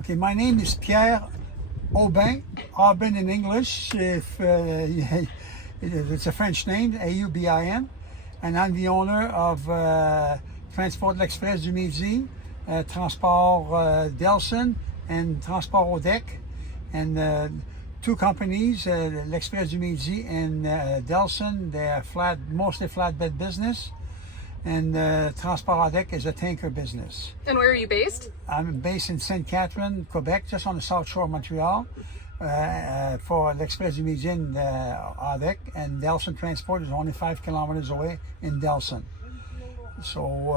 Okay, my name is Pierre Aubin, Aubin in English, if it's a French name, Aubin, and I'm the owner of Transport L'Express du Midi, Transport Delson, and Transport Odec, and two companies, L'Express du Midi and Delson. They're mostly flatbed business, and Transport Odec is a tanker business. And where are you based? I'm based in St. Catherine, Quebec, just on the south shore of Montreal, for L'Express du Midi and Odec, and Delson Transport is only 5 kilometers away in Delson. So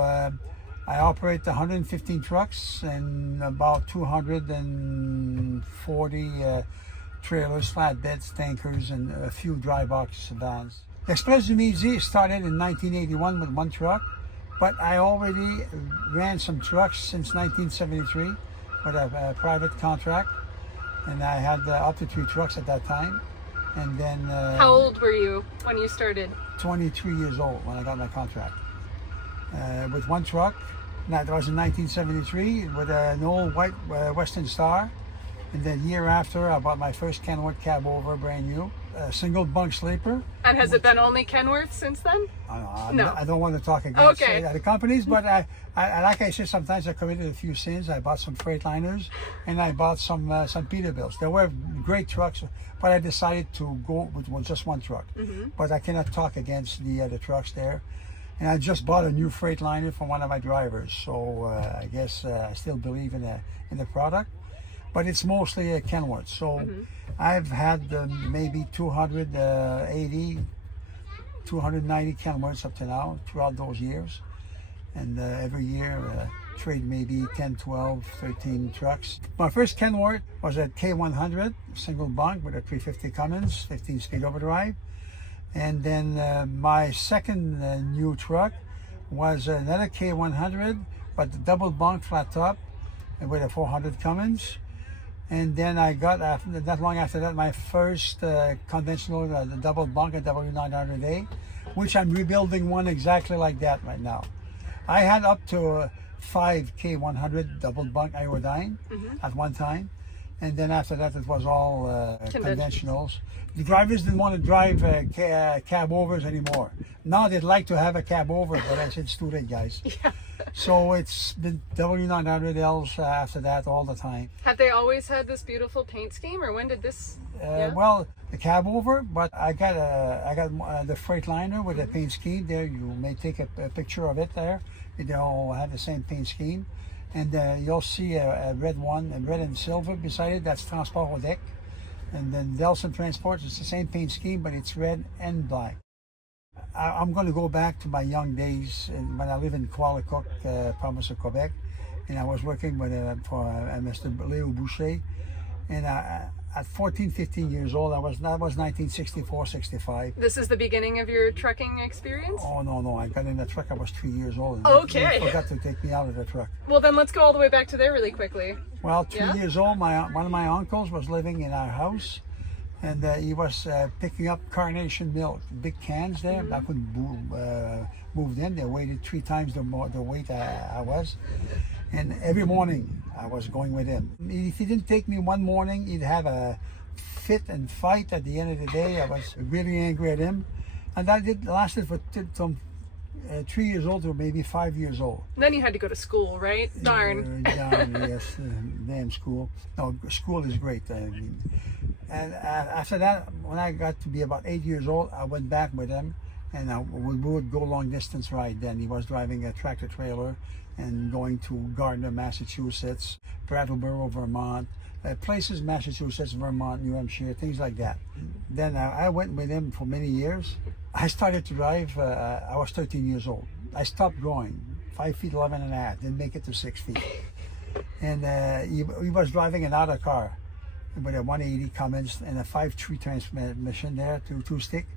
I operate 115 trucks and about 240 trailers, flatbeds, tankers, and a few dry box vans. L'Express du Midi started in 1981 with one truck, but I already ran some trucks since 1973 with a private contract, and I had up to 3 trucks at that time. And then how old were you when you started? 23 years old when I got my contract. With one truck. That was in 1973 with an old white Western Star. And then a year after, I bought my first Kenworth cab over, brand new, a single bunk sleeper. And has it been only Kenworth since then? No. I don't want to talk against the companies, but I like I said, sometimes I committed a few sins. I bought some Freightliners, and I bought some Peterbilts. They were great trucks, but I decided to go with just one truck. But I cannot talk against the trucks there. And I just bought a new Freightliner for one of my drivers, so I guess I still believe in the product. But it's mostly a Kenworth. So I've had maybe 280, 290 Kenworths up to now throughout those years. And every year trade maybe 10, 12, 13 trucks. My first Kenworth was a K100, single bunk with a 350 Cummins, 15-speed overdrive. And then my second new truck was another K100, but the double bunk flat top with a 400 Cummins. And then I got, not long after that, my first conventional double bunk, a W900A, which I'm rebuilding one exactly like that right now. I had up to 5 K100 double bunk iodine at one time. And then after that, it was all conventionals. The drivers didn't want to drive cab overs anymore. Now they'd like to have a cab over, but I said, it's too late, guys. Yeah. So it's been W900Ls after that all the time. Have they always had this beautiful paint scheme, or when did this? Well, the cab over, but I got the Freightliner with the paint scheme there. You may take a picture of it there. They all have the same paint scheme. And you'll see a red one, a red and silver beside it. That's Transport Odec. And then Delson Transport, it's the same paint scheme, but it's red and black. I'm going to go back to my young days when I lived in Qualicook, province of Quebec, and I was working with for Mr. Léo Boucher. And at 14, 15 years old, that was 1964, 65. This is the beginning of your trucking experience? Oh, no. I got in the truck, I was 3 years old. And okay. They forgot to take me out of the truck. Well, then let's go all the way back to there really quickly. Well, 3 years old, one of my uncles was living in our house, and he was picking up carnation milk, big cans there. I couldn't move them. They weighed 3 times the weight I was. And every morning I was going with him. If he didn't take me one morning, he'd have a fit and fight at the end of the day. I was really angry at him. And that lasted from 3 years old to maybe 5 years old. Then you had to go to school, right? Darn. Yes, damn school. No, school is great. I mean. And after that, when I got to be about 8 years old, I went back with him, and we would go long distance ride. Then he was driving a tractor trailer and going to Gardner, Massachusetts, Brattleboro, Vermont, places, Massachusetts, Vermont, New Hampshire, things like that. Then I went with him for many years. I started to drive, I was 13 years old. I stopped growing, 5 feet 11 and a half, didn't make it to 6 feet. And he was driving an auto car with a 180 Cummins and a 5.3 transmission there, two stick.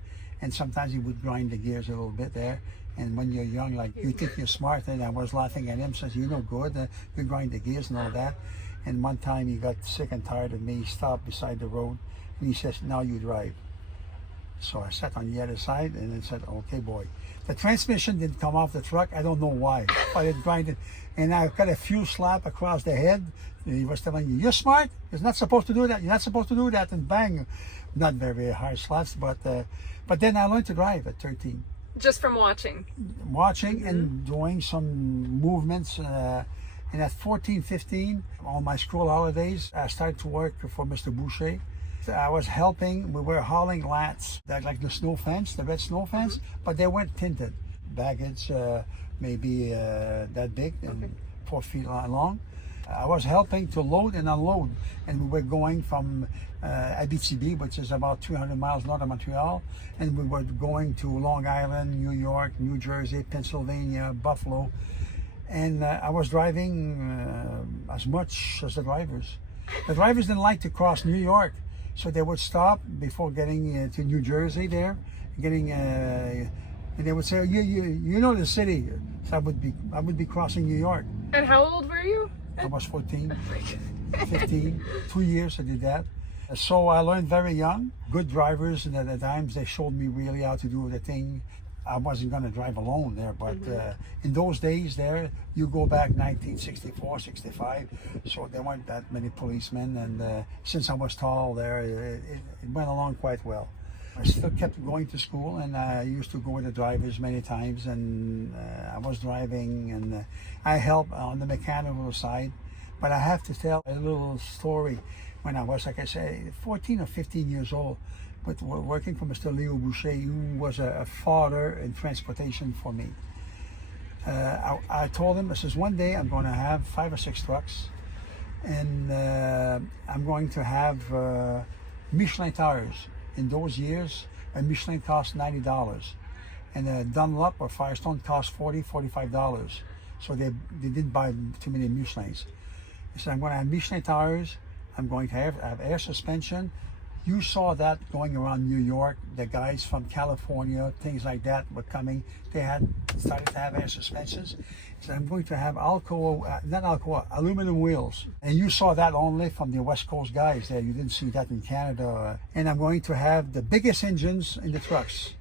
And sometimes he would grind the gears a little bit there. And when you're young, like, you think you're smart, and I was laughing at him, says, you're no good, you grind the gears and all that. And one time he got sick and tired of me, he stopped beside the road, and he says, now you drive. So I sat on the other side and I said, okay, boy. The transmission didn't come off the truck. I don't know why. But it grinded. And I got a few slap across the head. And he was telling me, you're smart. You're not supposed to do that. You're not supposed to do that. And bang. Not very hard slaps. But then I learned to drive at 13. Just from watching? Watching and doing some movements. And at 14, 15, on my school holidays, I started to work for Mr. Boucher. I was helping, we were hauling lats, like the snow fence, the red snow fence, but they weren't tinted. Baggage maybe that big and 4 feet long. I was helping to load and unload, and we were going from Abitibi, which is about 200 miles north of Montreal, and we were going to Long Island, New York, New Jersey, Pennsylvania, Buffalo, and I was driving as much as the drivers. The drivers didn't like to cross New York, so they would stop before getting to New Jersey there, and they would say, you know the city. So I would be crossing New York. And how old were you? I was 14, 15, 2 years I did that. So I learned very young. Good drivers, and at the times they showed me really how to do the thing. I wasn't going to drive alone there, but in those days there, you go back 1964, 65, so there weren't that many policemen, and since I was tall there, it went along quite well. I still kept going to school, and I used to go with the drivers many times, and I was driving, and I helped on the mechanical side. But I have to tell a little story. When I was, like I say, 14 or 15 years old, but working for Mr. Leo Boucher, who was a father in transportation for me. I told him, I says, one day I'm going to have 5 or 6 trucks, and I'm going to have Michelin tires. In those years, a Michelin cost $90, and a Dunlop or Firestone cost $40, $45. So they didn't buy too many Michelins. He said, I'm going to have Michelin tires, I'm going to have air suspension. You saw that going around New York. The guys from California, things like that were coming. They had started to have air suspensions. So I'm going to have aluminum wheels. And you saw that only from the West Coast guys there. You didn't see that in Canada. And I'm going to have the biggest engines in the trucks.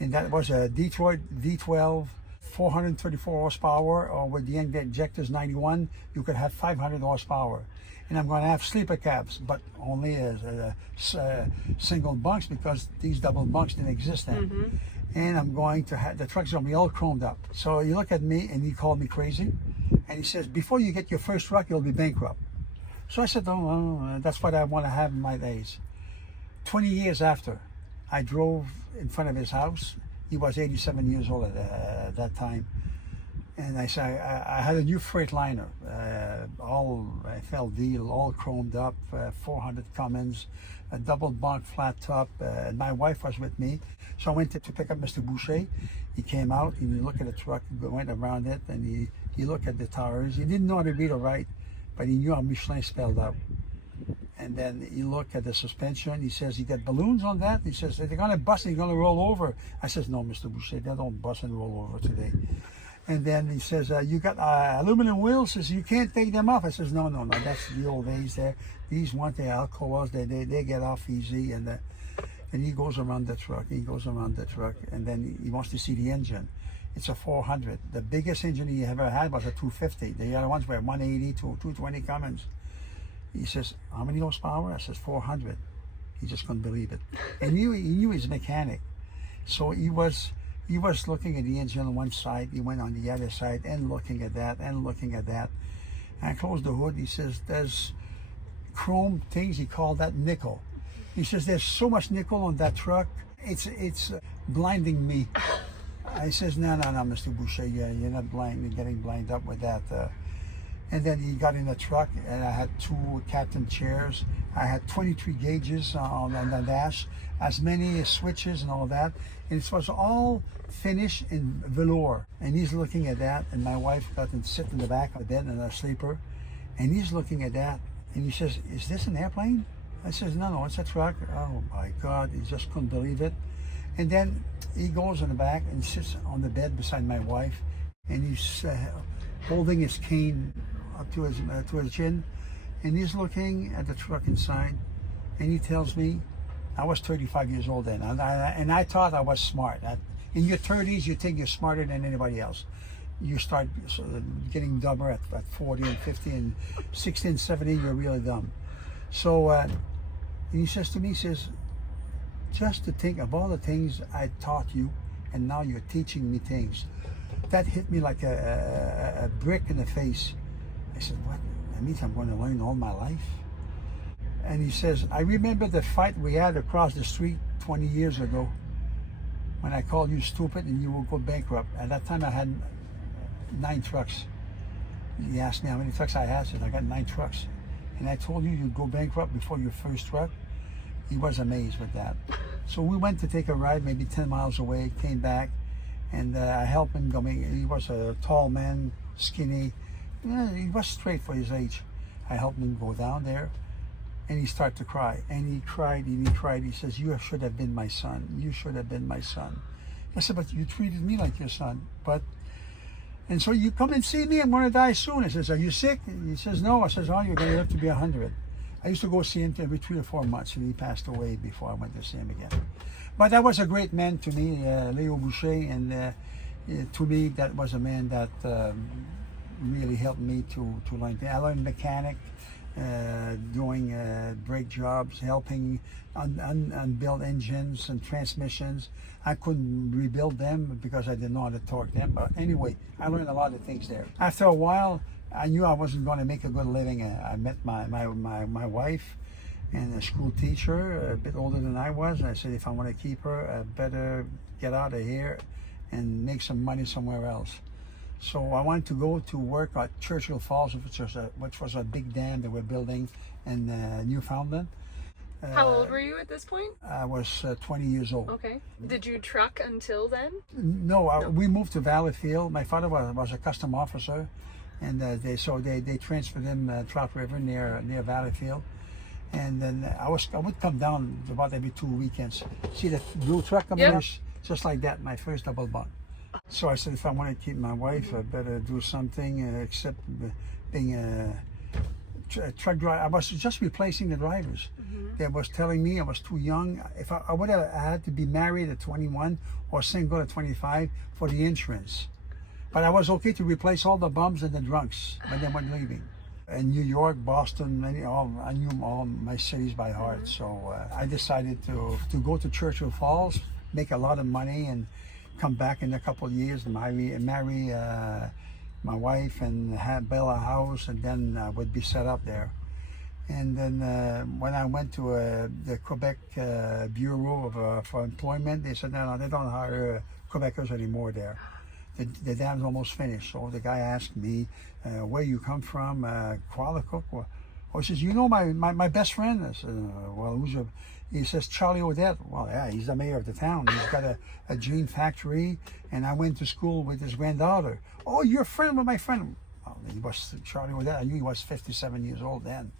And that was a Detroit V12, 434 horsepower, or with the injectors 91, you could have 500 horsepower. And I'm going to have sleeper cabs, but only as single bunks, because these double bunks didn't exist then. And I'm going to have, the truck's going to be all chromed up. So you look at me, and he called me crazy. And he says, before you get your first truck, you'll be bankrupt. So I said, oh, that's what I want to have in my days. 20 years after, I drove in front of his house. He was 87 years old at that time. And I said, I had a new Freightliner, all FLD, all chromed up, 400 Cummins, a double bunk flat top. And my wife was with me. So I went to pick up Mr. Boucher. He came out, he looked at the truck, went around it, and he looked at the tires. He didn't know how to read or write, but he knew how Michelin spelled out. And then he looked at the suspension. He says, you got balloons on that? He says, they're going to bust and you're going to roll over. I says, no, Mr. Boucher, they don't bust and roll over today. And then he says, you got aluminum wheels? Says, you can't take them off. I says, no, that's the old days there. These ones, the alcohols, they get off easy. And he goes around the truck. And then he wants to see the engine. It's a 400. The biggest engine he ever had was a 250. The other ones were 180 to 220 Cummins. He says, how many horsepower? I says, 400. He just couldn't believe it. And he knew his mechanic. So he was looking at the engine on one side, he went on the other side, and looking at that. And I closed the hood. He says, there's chrome things, he called that nickel. He says, there's so much nickel on that truck, it's blinding me. I says, no, Mr. Boucher, you're not blind, you're getting blinded up with that. And then he got in the truck, and I had 2 captain chairs. I had 23 gauges on the dash, as many switches and all that. And it was all finished in velour. And he's looking at that, and my wife got to sit in the back of the bed in a sleeper. And he's looking at that, and he says, is this an airplane? I says, no, it's a truck. Oh my God, he just couldn't believe it. And then he goes in the back and sits on the bed beside my wife, and he's holding his cane up to his chin, and he's looking at the truck inside, and he tells me, I was 35 years old then, and I thought I was smart. In your 30s, you think you're smarter than anybody else. You start getting dumber at 40 and 50 and 60 and 70, you're really dumb. So he says to me, he says, just to think of all the things I taught you, and now you're teaching me things. That hit me like a brick in the face. I said, what? That means I'm going to learn all my life? And he says, I remember the fight we had across the street 20 years ago when I called you stupid and you will go bankrupt. At that time I had 9 trucks. He asked me how many trucks I had. I said, I got 9 trucks. And I told you you'd go bankrupt before your first truck. He was amazed with that. So we went to take a ride, maybe 10 miles away, came back, and I helped him go. He was a tall man, skinny. Yeah, he was straight for his age. I helped him go down there, and he started to cry. And he cried, and he cried. He says, you should have been my son. You should have been my son. I said, but you treated me like your son. And so you come and see me, I'm going to die soon. I says, are you sick? He says, no. I says, oh, you're going to live to be 100. I used to go see him every 3 or 4 months, and he passed away before I went to see him again. But that was a great man to me, Leo Boucher, and to me, that was a man that really helped me to learn. I learned mechanic, doing brake jobs, helping unbuild engines and transmissions. I couldn't rebuild them because I didn't know how to torque them. But anyway, I learned a lot of things there. After a while, I knew I wasn't going to make a good living. I met my wife and a school teacher, a bit older than I was. I said, if I want to keep her, I better get out of here and make some money somewhere else. So I wanted to go to work at Churchill Falls, which was a big dam they were building in Newfoundland. How old were you at this point? I was 20 years old. Okay. Did you truck until then? No, we moved to Valleyfield. My father was a custom officer, and they transferred him Trout River near Valleyfield. And then I would come down about every 2 weekends. See the blue truck coming in? Just like that, my first double bunk. So I said, if I want to keep my wife, I better do something except being a truck driver. I was just replacing the drivers. They was telling me I was too young. If I would have had to be married at 21 or single at 25 for the insurance. But I was okay to replace all the bums and the drunks when they went leaving. In New York, Boston, I knew all my cities by heart. So I decided to go to Churchill Falls, make a lot of money, and come back in a couple of years and marry my wife and build a house, and then I would be set up there. And then when I went to the Quebec Bureau for Employment, they said, no, they don't hire Quebecers anymore there. The dam's almost finished. So the guy asked me, where you come from, Qualicook? He says, you know my best friend? I said, well, who's your... He says, Charlie Odette. Well, yeah, he's the mayor of the town. He's got a jean factory, and I went to school with his granddaughter. Oh, you're a friend with my friend. Well, he was Charlie Odette. I knew he was 57 years old then.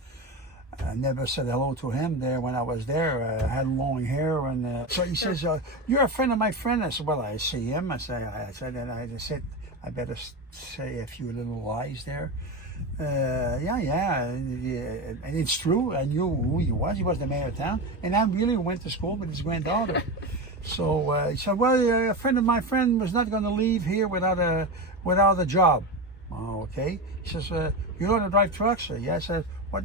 I never said hello to him there when I was there. I had long hair, and so he says, "You're a friend of my friend." I said, "Well, I see him." I said, "I better say a few little lies there." Yeah, and it's true. I knew who he was. He was the mayor of town, and I really went to school with his granddaughter. So he said, "Well, a friend of my friend was not going to leave here without a job." Oh, okay. He says, "You know how to drive trucks?" Yeah. I said, where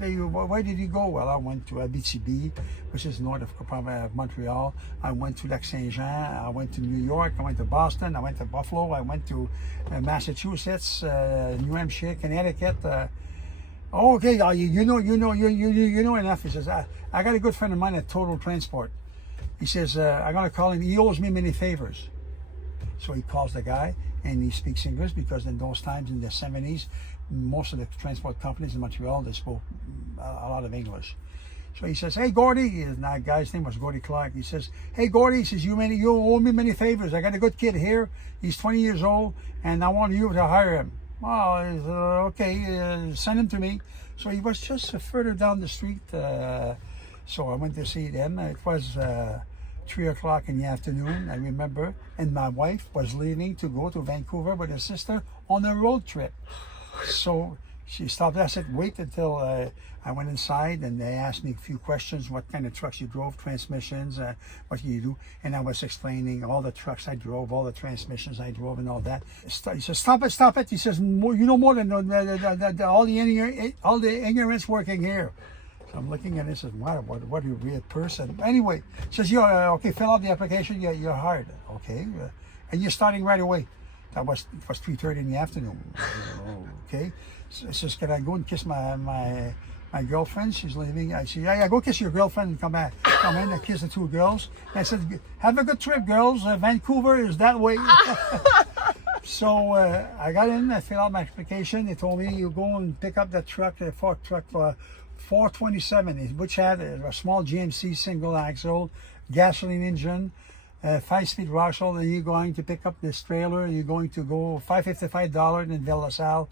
did you go? Well, I went to Abitibi, which is north of Montreal. I went to Lac Saint Jean. I went to New York. I went to Boston. I went to Buffalo. I went to Massachusetts, New Hampshire, Connecticut. Okay, you know enough. He says, I got a good friend of mine at Total Transport. He says, I'm gonna call him. He owes me many favors. So he calls the guy, and he speaks English because in those times, in the 70s, most of the transport companies in Montreal, they spoke a lot of English. So he says, "Hey, Gordy," that guy's name was Gordy Clark. He says, "Hey, Gordy," he says, you owe me many favors. I got a good kid here. He's 20 years old, and I want you to hire him." Well, he said, okay, send him to me. So he was just further down the street. So I went to see them. It was 3 o'clock in the afternoon, I remember, and my wife was leaving to go to Vancouver with her sister on a road trip. So She stopped. I said, wait until I went inside, and they asked me a few questions. What kind of trucks you drove, transmissions, what you do. And I was explaining all the trucks I drove, all the transmissions I drove, and all that. He says, stop it. He says, you know more than all the ignorance working here. So I'm looking at this and what a weird person. Anyway, says, okay, fill out the application. You're hired. Okay. And you're starting right away. It was 3:30 in the afternoon. Okay. So it says, can I go and kiss my girlfriend? She's leaving. I said, yeah, go kiss your girlfriend and come back. Come in and kiss the two girls. And I said, have a good trip, girls. Vancouver is that way. So I got in, I filled out my application. They told me, you go and pick up that truck, the fork truck for $427, which had a small GMC single axle, gasoline engine, 5-speed Russell, and you're going to pick up this trailer. You're going to go $555 in Ville La Salle.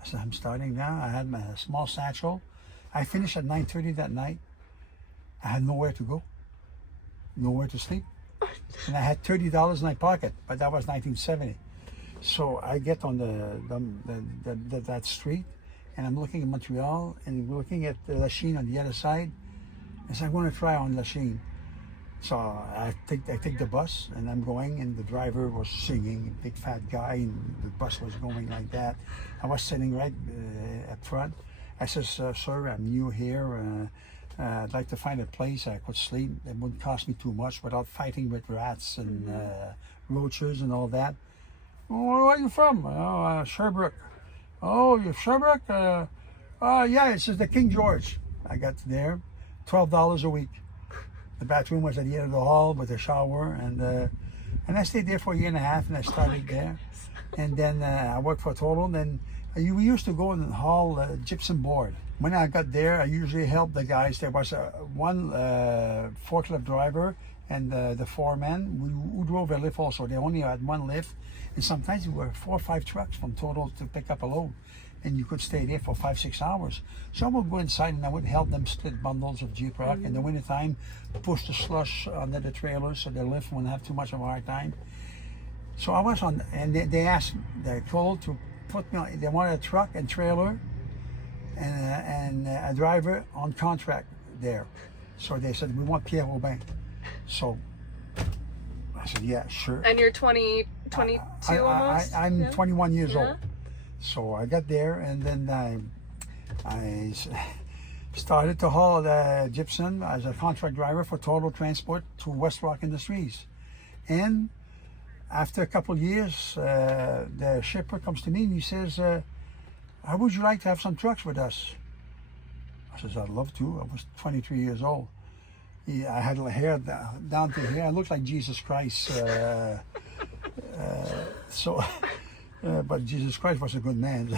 I said, I'm starting now. I had my small satchel. I finished at 9:30 that night. I had nowhere to go, nowhere to sleep, and I had $30 in my pocket. But that was 1970. So I get on that street, and I'm looking at Montreal, and we're looking at Lachine on the other side. I said, I'm going to try on Lachine. So I take the bus, and I'm going, and the driver was singing, a big fat guy, and the bus was going like that. I was sitting right up front. I says, sir, I'm new here. I'd like to find a place I could sleep. It wouldn't cost me too much without fighting with rats and roaches and all that. Oh, where are you from? Oh, Sherbrooke. Oh, you're Sherbrooke? Yeah, it says the King George. I got there, $12 a week. The bathroom was at the end of the hall with a shower, and I stayed there for a year and a half, and I started there. And then I worked for Total. Then we used to go and haul gypsum board. When I got there, I usually helped the guys. There was one forklift driver and the foreman who drove a lift also. They only had one lift, and sometimes there were 4 or 5 trucks from Total to pick up a load. And you could stay there for 5-6 hours. So I would go inside and I would help them split bundles of Jeep Rock. In the wintertime, push the slush under the trailer so the lift wouldn't have too much of a hard time. So I was on, and they asked, they're told to put me on, they wanted a truck and trailer and a driver on contract there. So they said, we want Pierre Aubin. So I said, yeah, sure. And you're 22 almost? I'm 21 years old. So I got there, and then I started to haul gypsum as a contract driver for Total Transport to West Rock Industries. And after a couple of years, the shipper comes to me and he says, how would you like to have some trucks with us? I says, I'd love to. I was 23 years old. I had hair down to here. I looked like Jesus Christ. But Jesus Christ was a good man.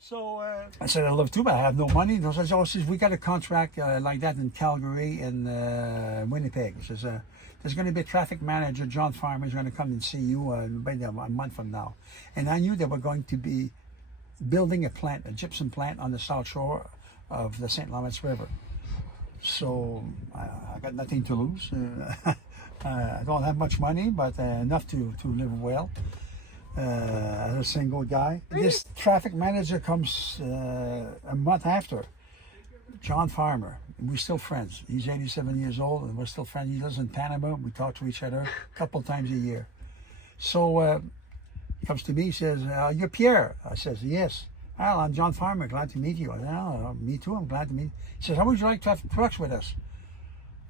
So I said, I'd love to, but I have no money. And I said, we got a contract like that in Calgary and Winnipeg. He says, there's going to be a traffic manager, John Farmer, is going to come and see you maybe a month from now. And I knew they were going to be building a gypsum plant on the south shore of the St. Lawrence River. So I got nothing to lose. I don't have much money, but enough to live well. As a single guy. This traffic manager comes a month after, John Farmer. We're still friends. He's 87 years old and we're still friends. He lives in Panama. We talk to each other a couple times a year. So he comes to me, he says, you're Pierre? I says, yes. Well, I'm John Farmer, glad to meet you. I said, oh, me too, I'm glad to meet you. He says, how would you like to have trucks with us?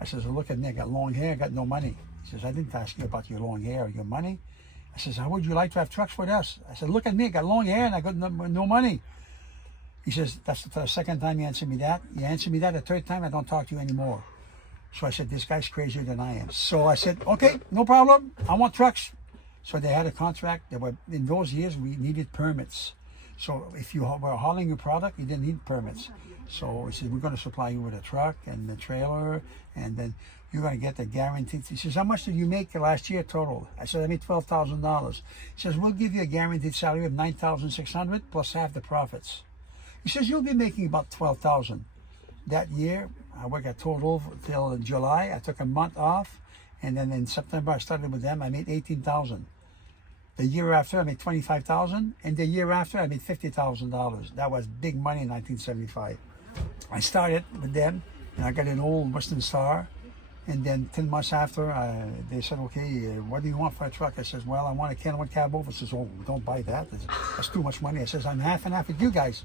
I says, look at me, I got long hair, I got no money. He says, I didn't ask you about your long hair or your money. I says, how would you like to have trucks with us? I said, look at me, I got long hair and I got no money. He says, that's the second time you answered me that. You answered me that, the third time I don't talk to you anymore. So I said, this guy's crazier than I am. So I said, okay, no problem, I want trucks. So they had a contract. In those years, we needed permits. So if you were hauling a product, you didn't need permits. So he said, we're going to supply you with a truck and the trailer, and then you're going to get the guarantee. He says, how much did you make last year total? I said, I made $12,000. He says, we'll give you a guaranteed salary of $9,600 plus half the profits. He says, you'll be making about $12,000. That year, I worked at Total till July. I took a month off, and then in September I started with them. I made $18,000. The year after, I made $25,000, and the year after, I made $50,000. That was big money in 1975. I started with them, and I got an old Western Star. And then 10 months after, they said, okay, what do you want for a truck? I says, well, I want a Kenwood cab over. I says, oh, don't buy that. That's too much money. I says, I'm half and half with you guys.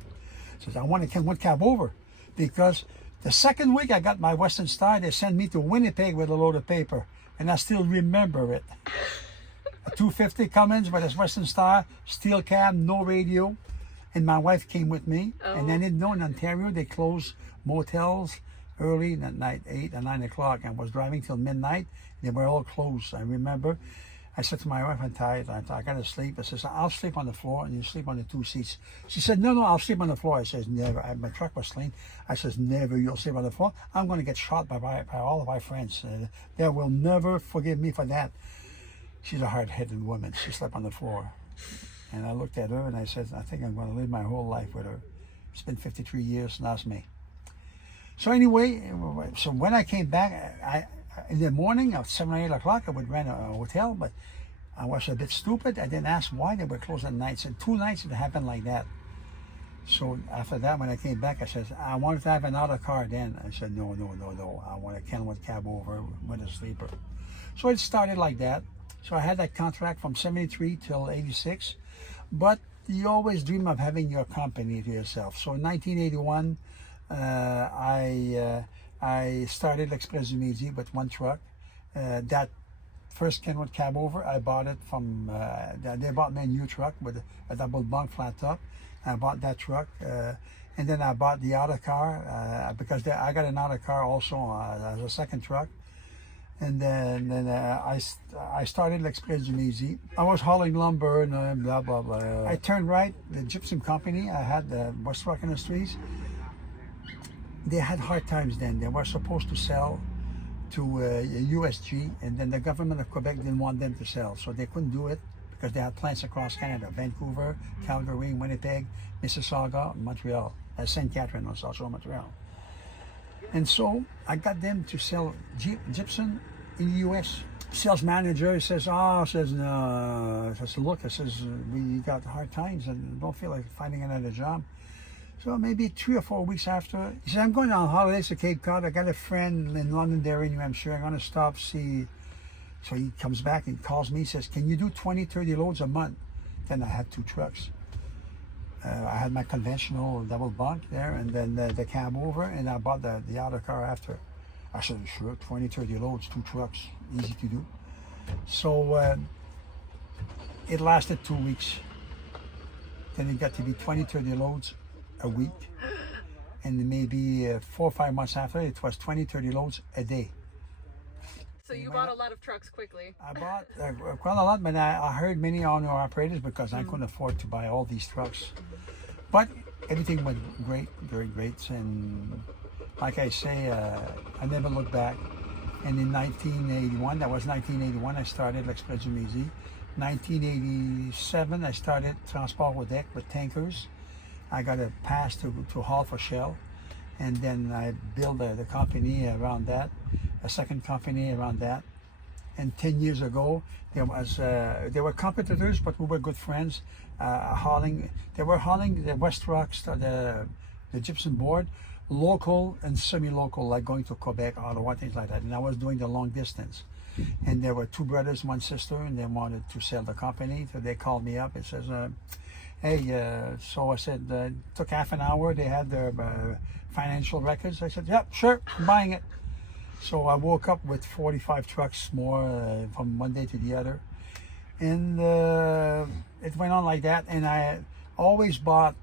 I says, I want a Kenwood cab over. Because the second week I got my Western Star, they sent me to Winnipeg with a load of paper. And I still remember it. A 250 Cummins with a Western Star, steel cab, no radio. And my wife came with me. Oh. And I didn't know in Ontario they closed motels early at night, 8 or 9 o'clock. I was driving till midnight. They were all closed. I remember. I said to my wife, I'm tired. I got to sleep. I says, I'll sleep on the floor and you sleep on the 2 seats. She said, no, I'll sleep on the floor. I says, never. My truck was clean. I says, never. You'll sleep on the floor. I'm going to get shot by all of my friends. They will never forgive me for that. She's a hard-headed woman. She slept on the floor. And I looked at her and I said, I think I'm going to live my whole life with her. It's been 53 years and that's me. So anyway, so when I came back, in the morning at 7 or 8 o'clock, I would rent a hotel, but I was a bit stupid. I didn't ask why they were closed at night. And 2 nights it happened like that. So after that, when I came back, I said, I wanted to have another car then. I said, no. I want a Kenwood cab over with a sleeper. So it started like that. So I had that contract from 73 till 86. But you always dream of having your company to yourself. So in 1981, I started Express du Midi with 1 truck. That first Kenwood cab over, I bought it from, they bought me a new truck with a double bunk flat top. I bought that truck. And then I bought the other car because I got another car also as a second truck. And then I started Express du Midi. I was hauling lumber and blah, blah, blah. I turned right, the gypsum company, I had the West Rock Industries. They had hard times then. They were supposed to sell to USG, and then the government of Quebec didn't want them to sell. So they couldn't do it because they had plants across Canada. Vancouver, Calgary, Winnipeg, Mississauga, Montreal. St. Catherine was also Montreal. And so I got them to sell gypsum in the US. Sales manager says, no. I says, look, we got hard times and don't feel like finding another job. So maybe 3 or 4 weeks after, he said, I'm going on holidays to Cape Cod. I got a friend in Londonderry, New Hampshire. I'm going to stop, see. So he comes back and calls me, says, can you do 20, 30 loads a month? Then I had 2 trucks. I had my conventional double bunk there, and then the cab over, and I bought the other car after. I said, sure, 20, 30 loads, 2 trucks, easy to do. So it lasted 2 weeks. Then it got to be 20, 30 loads a week. And maybe 4 or 5 months after, it was 20, 30 loads a day. So you bought a lot of trucks quickly. I bought quite a lot, but I heard many owner-operators because I couldn't afford to buy all these trucks. But everything went great, very great. And like I say, I never looked back. And in 1981, that was 1981, I started Express du Midi. 1987, I started Transport au Deck with tankers. I got a pass to haul for Shell. And then I built the company around that, a second company around that. And 10 years ago, there were competitors, but we were good friends. They were hauling the West Rocks, the gypsum board, local and semi-local, like going to Quebec, Ottawa, things like that. And I was doing the long distance. And there were 2 brothers, 1 sister, and they wanted to sell the company. So they called me up and says, hey, so I said, it took half an hour. They had their financial records. I said, yeah, sure, I'm buying it. So I woke up with 45 trucks more from one day to the other. And it went on like that. And I always bought,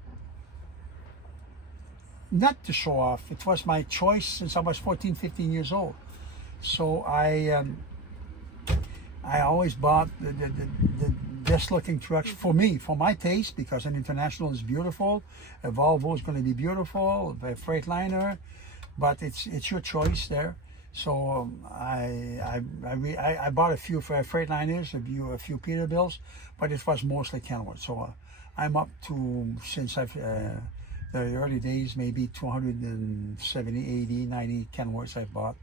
not to show off, it was my choice since I was 14, 15 years old. So I always bought the best looking trucks for me, for my taste, because an International is beautiful, a Volvo is going to be beautiful, a Freightliner, but it's your choice there. So I bought a few Freightliners, a few Peterbilts, but it was mostly Kenwood. So I'm up to, since I've the early days, maybe 270, 80, 90 Kenwoods I've bought.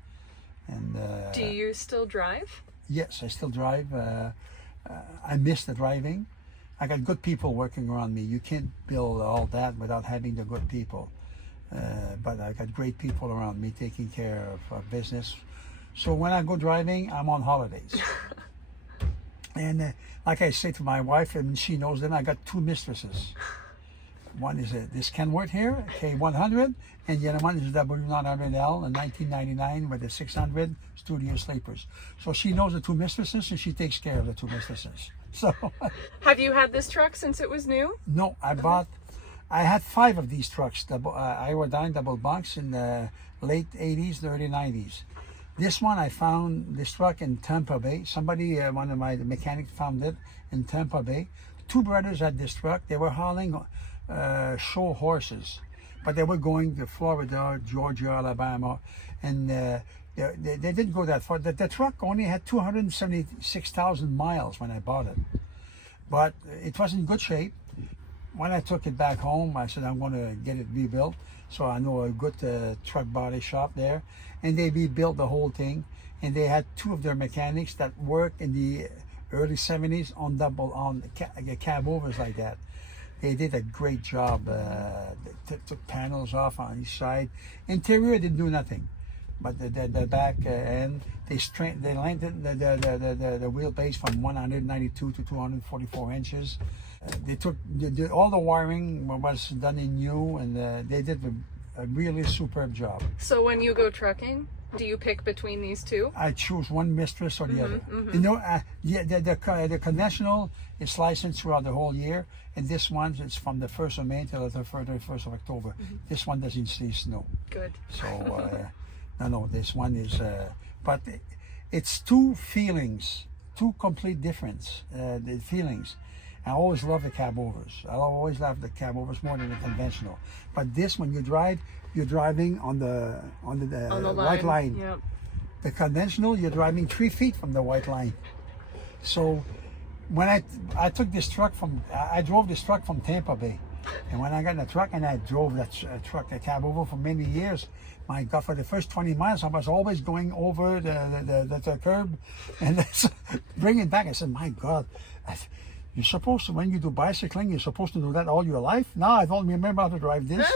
And do you still drive? Yes, I still drive. I miss the driving. I got good people working around me. You can't build all that without having the good people. But I got great people around me taking care of business. So when I go driving, I'm on holidays. And like I say to my wife, and she knows them, I got two mistresses. One is this Kenworth here, K100, and the other one is W900L in 1999 with the 600 studio sleepers. So she knows the two mistresses, and she takes care of the two mistresses. So. Have you had this truck since it was new? No, I had 5 of these trucks, Iodine double bunks in the late 80s, the early 90s. This one, I found this truck in Tampa Bay. Somebody, one of my mechanics found it in Tampa Bay. 2 brothers had this truck. They were hauling show horses, but they were going to Florida, Georgia, Alabama, and they didn't go that far. The truck only had 276,000 miles when I bought it, but it was in good shape. When I took it back home, I said I'm going to get it rebuilt. So I know a good truck body shop there, and they rebuilt the whole thing. And they had 2 of their mechanics that worked in the early 70s on cab overs like that. They did a great job. They took panels off on each side. Interior didn't do nothing, but the back end, they lengthened the wheelbase from 192 to 244 inches. They took all the wiring was done in new, and they did a really superb job. So when you go trucking, do you pick between these two? I choose one mistress or the other. You know, the conventional is licensed throughout the whole year, and this one is from the 1st of May till the 1st of October. This one doesn't see snow. Good. So, no, this one is, but it's 2 feelings, 2 complete difference, the feelings. I always love the cab overs. I always love the cab overs more than the conventional. But this, when you drive, you're driving on the white line. Yep. The conventional, you're driving 3 feet from the white line. So when I took this truck I drove this truck from Tampa Bay. And when I got in the truck and I drove that truck, a cab over for many years, my God, for the first 20 miles, I was always going over the curb and bring it back. I said, my God, you're supposed to, when you do bicycling, you're supposed to do that all your life. Now I don't remember how to drive this,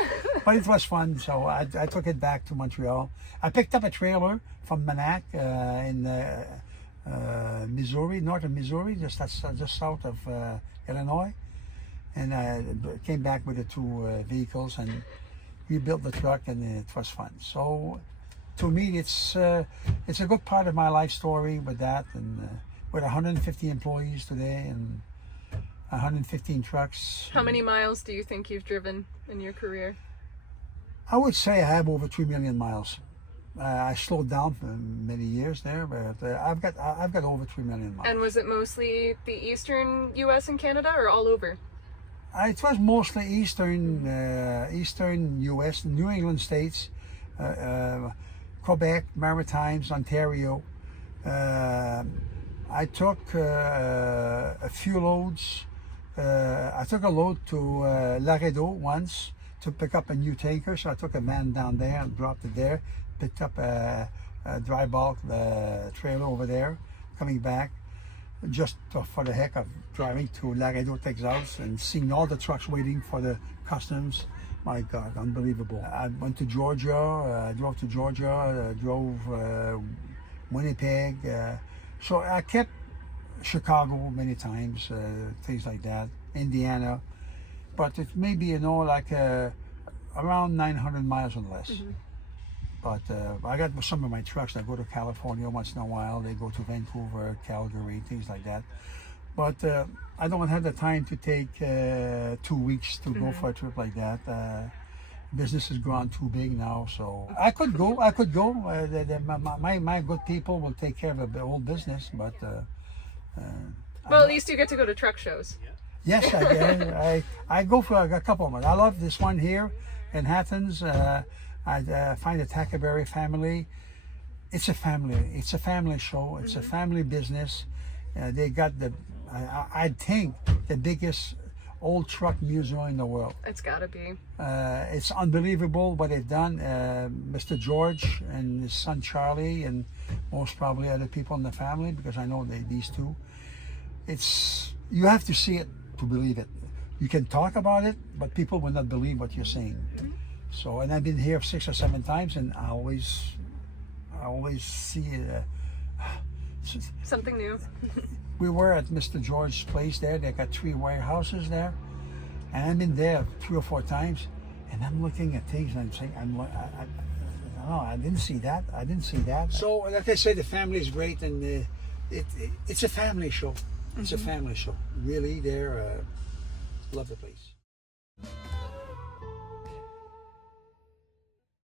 but it was fun. So I took it back to Montreal. I picked up a trailer from Manac in Missouri, northern Missouri, just south of Illinois. And I came back with the 2 vehicles, and we built the truck, and it was fun. So to me, it's a good part of my life story with that, and with 150 employees today, and 115 trucks. How many miles do you think you've driven in your career? I would say I have over 3 million miles. I slowed down for many years there, but I've got over 3 million miles. And was it mostly the eastern U.S. and Canada, or all over? It was mostly eastern U.S., New England states, Quebec, Maritimes, Ontario. I took a few loads. I took a load to Laredo once to pick up a new tanker, so I took a van down there and dropped it there, picked up a dry bulk trailer over there, coming back, just for the heck of driving to Laredo, Texas, and seeing all the trucks waiting for the customs. My God, unbelievable. I went to Georgia, drove to Georgia, drove Winnipeg. So I kept Chicago many times, things like that, Indiana. But it may be, like around 900 miles or less. But I got some of my trucks that go to California once in a while. They go to Vancouver, Calgary, things like that. But I don't have the time to take 2 weeks to go for a trip like that. Business has grown too big now, so I could go. My good people will take care of the whole business, but well, at least you get to go to truck shows. Yes, I go for a couple of them. I love this one here in Athens. I find the Tackleberry family. It's a family. It's a family show. It's a family business. They got I think the biggest old truck museum in the world. It's gotta be. It's unbelievable what they've done. Mr. George and his son Charlie, and most probably other people in the family, because I know these two. it's you have to see it to believe it. You can talk about it, but people will not believe what you're saying. So, and I've been here 6 or 7 times, and I always see something new. We were at Mr. George's place there. They got 3 warehouses there, and I've been there 3 or 4 times, and I'm looking at things and I'm saying, I didn't see that. I didn't see that. So, like I said, the family is great, and it's a family show. It's a family show. Really, love the place.